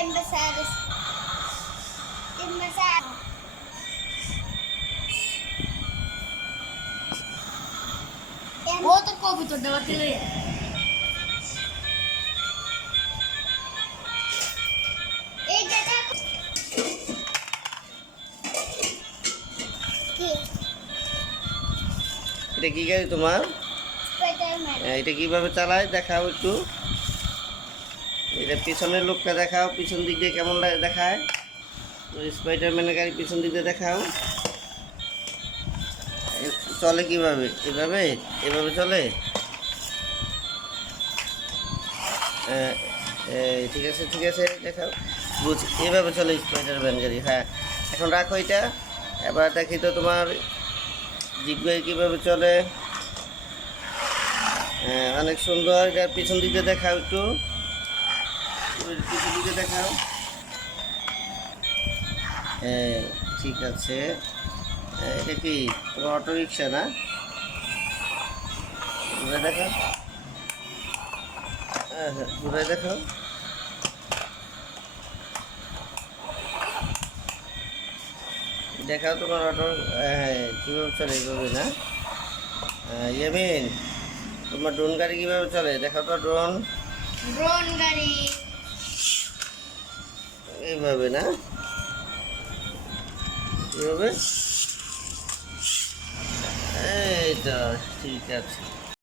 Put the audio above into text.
empezar, empezar. ও তো কবুতর দেওয়াতে লইয়া এই দাদা কি এটা কি গাড়ি তোমার? স্পাইডারম্যান। এটা কিভাবে চালায় দেখাও একটু। এটা পিছনের লোকটা দেখাও, পিছন দিক দিয়ে কেমন দেখায়। স্পাইডারম্যানের গাড়ি পিছন দিক দিয়ে দেখাও। চলে কিভাবে? এভাবে এভাবে চলে। ঠিক আছে ঠিক আছে, দেখাও। বুঝ, এভাবে চলে স্পাইডারম্যান গাড়ি। হ্যাঁ, এখন রাখো এটা। এবার দেখি তো তোমার জিপ গাড়ি কীভাবে চলে। হ্যাঁ, অনেক সুন্দর। এটার পিছন দিকে দেখাও একটু, পিছন দিকে দেখাও। হ্যাঁ, ঠিক আছে। এটা কি তোমার অটো রিক্সা না? ঘুরে দেখাও। হ্যাঁ হ্যাঁ, ঘুরে দেখাও। দেখাও তোমার অটো। হ্যাঁ, কীভাবে চলে এইভাবে না? ইয়ামিন, তোমার ড্রোন গাড়ি কীভাবে চলে দেখাও তো। ড্রোন ড্রোন গাড়ি এইভাবে না? কীভাবে? এই তো ঠিক আছে।